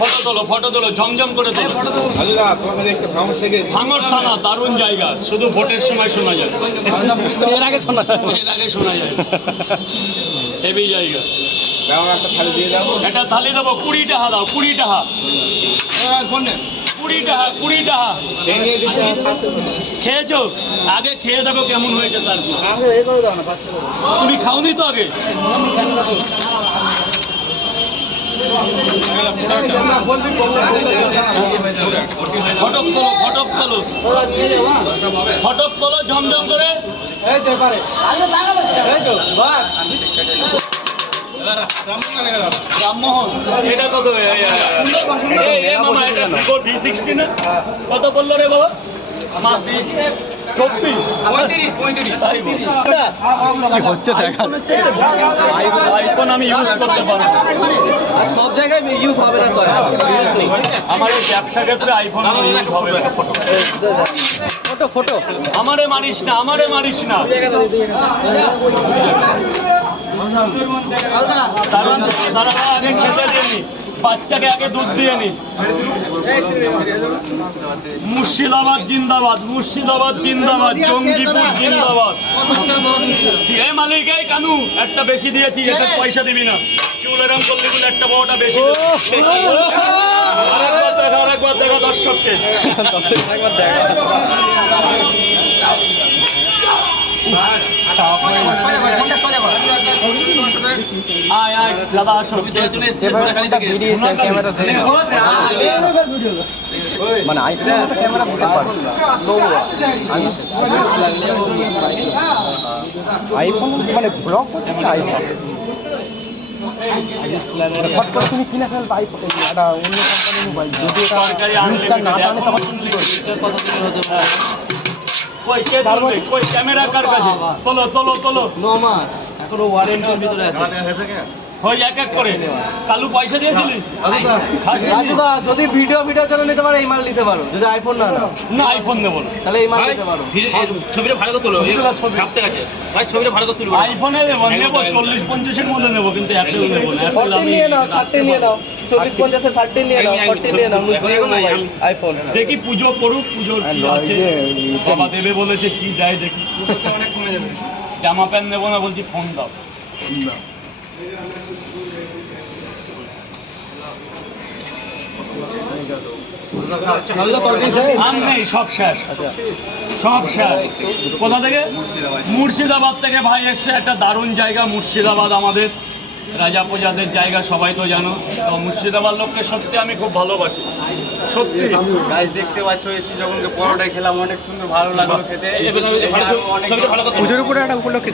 Photo তোলো ঝমঝম করে তোলো। ভাঙড় থানা দারুণ জায়গা, শুধু ভোটের সময় শোনা যায়, এর আগে শোনা যায়। হেভি জায়গা। একটা থালি দেবো, 20 টাকা দাও, 20 টাকা, 20 টাকা। খেয়েছো? আগে খেয়ে দেখো কেমন হয়েছে তারপর। তুমি খাওনি তো আগে? ফটক তোলো ঝমঝম করে। রামমোহন, এটা কত? V60 না? কত বললো রে বাবা? 34 আমি ইউজ করতে পারবো, সব জায়গায় ইউজ হবে না তো। আমার এই ব্যবসা ক্ষেত্রে আইফোন ইউজ হবে না। ফটো আমারে মারিস না, আগে খেতে দিয়ে নি, বাচ্চাকে আগে দুধ দিয়ে নি। মুর্শিদাবাদ জিন্দাবাদ, জঙ্গিপুর জিন্দাবাদ। ঠিক আছে মালিক, এই কানু একটা বেশি দিয়েছি, এটা পয়সা দিবি না। চুল এরম করলে বলে একটা বড়টা বেশি। আরেকবার দেখা দর্শককে। দাদা আসো, মানে আইফোন মানে ব্লক করতে আইফোন তুমি কিনে ফেলবে আইফোন, একটা অন্য কোম্পানির মোবাইল, যদি এটা না টানে তখন কই ক্যামেরা কার কাছে? তোলো 9 মাস এখনো ওয়ারেন্টির ভিতরে আছে। এক করে। কালু পয়সা দিয়েছিলি? রাজুদা, যদি ভিডিও জন্য নিতে পারো এই মাল নিতে পারো, যদি আইফোন না আইফোন নেবো না, তাহলে এই মাল নিতে পারো। ছবিটা ভালো করে তোলো, ছবিটা ভালো করে তুলবো। আইফোনে নেবো 40-50-এর মধ্যে নেবো, কিন্তু অ্যাপেল নেবো না। 40 নিয়ে নাও, 30 নিয়ে নাও, 40-50-এর 30 নিয়ে নাও, 40 নিয়ে নাও, আইফোন। দেখি পুজো করুক, পুজোর কি আছে, বাবা দেবে বলেছে, কি দেয় দেখি। জামা প্যান্ট নেবো না বলছি, ফোন দাও। সব শেষ। কোথা থেকে? মুর্শিদাবাদ থেকে ভাই এসছে। একটা দারুণ জায়গা মুর্শিদাবাদ, আমাদের রাজা প্রজাদের জায়গা, সবাই তো জানো। তো মুর্শিদাবাদ লোককে সত্যি আমি খুব ভালোবাসি, সত্যি। গাইস দেখতে পাচ্ছ, এসি যখন পরোটা খেলাম, অনেক সুন্দর ভালো লাগলো খেতে। পুজোর উপরে একটা উপলক্ষে